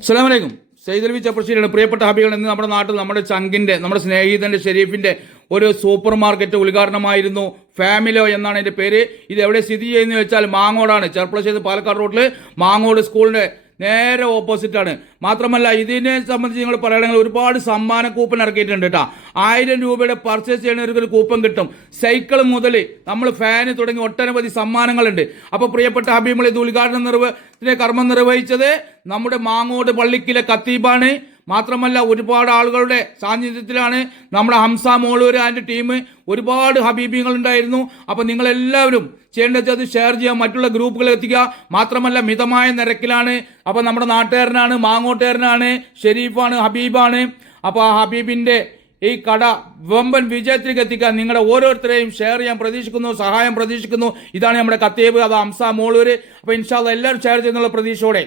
അസ്സലാമു അലൈക്കും. സൈദലവി ചപ്രശ്ശേരിയാണ്. പ്രിയപ്പെട്ട ഹബികൾ, ഇന്ന് നമ്മുടെ നാട്ടിൽ നമ്മുടെ ചങ്കിന്റെ, നമ്മുടെ സ്നേഹിതന്റെ, ഷെരീഫിന്റെ ഒരു സൂപ്പർ മാർക്കറ്റ് ഉദ്ഘാടനമായിരുന്നു. ഫാമിലോ എന്നാണ് അതിന്റെ പേര്. ഇത് എവിടെ സ്ഥിതി ചെയ്യുന്നത് വെച്ചാൽ മാങ്ങോടാണ്. ചെർപ്പളശ്ശേരി പാലക്കാട് റോഡിൽ മാങ്ങോട് സ്കൂളിന്റെ നേരെ ഓപ്പോസിറ്റ് ആണ്. മാത്രമല്ല ഇതിനെ സംബന്ധിച്ച് നിങ്ങൾ പറയുകയാണെങ്കിൽ ഒരുപാട് സമ്മാന കൂപ്പൺ ഇറക്കിയിട്ടുണ്ട് കേട്ടോ. 1000 രൂപയുടെ പർച്ചേസ് ചെയ്യുന്നവർക്ക് ഒരു കൂപ്പൺ കിട്ടും. സൈക്കിൾ മുതൽ നമ്മൾ ഫാന് തുടങ്ങി ഒട്ടനവധി സമ്മാനങ്ങളുണ്ട്. അപ്പോൾ പ്രിയപ്പെട്ട ഹബീബുകൾ, ഇത് ഉദ്ഘാടന കർമ്മം നിർവഹിച്ചത് നമ്മുടെ മാങ്ങോട് പള്ളിക്കിലെ ഖത്തീബാണ്. മാത്രമല്ല ഒരുപാട് ആളുകളുടെ സാന്നിധ്യത്തിലാണ് നമ്മുടെ ഹംസ മോളൂർ ആൻഡ് ടീം. ഒരുപാട് ഹബീബികൾ ഉണ്ടായിരുന്നു. അപ്പോൾ നിങ്ങളെല്ലാവരും ചെയ്യേണ്ടത് അത് ഷെയർ ചെയ്യാം, മറ്റുള്ള ഗ്രൂപ്പുകളിൽ എത്തിക്കുക. മാത്രമല്ല മിതമായ നിരക്കിലാണ്. അപ്പോൾ നമ്മുടെ നാട്ടുകാരനാണ്, മാങ്ങോട്ടുകാരനാണ്, ഷെരീഫാണ്, ഹബീബാണ്. അപ്പോൾ ആ ഹബീബിൻ്റെ ഈ കട വമ്പൻ വിജയത്തിലേക്ക് എത്തിക്കാൻ നിങ്ങളുടെ ഓരോരുത്തരെയും ഷെയർ ചെയ്യാൻ പ്രതീക്ഷിക്കുന്നു, സഹായം പ്രതീക്ഷിക്കുന്നു. ഇതാണ് നമ്മുടെ ഖത്തീബ്, അത് ഹംസ മോളൂർ. അപ്പോൾ ഇൻഷാ അല്ലാഹ് എല്ലാവരും ഷെയർ ചെയ്യുന്നുള്ള പ്രതീക്ഷയോടെ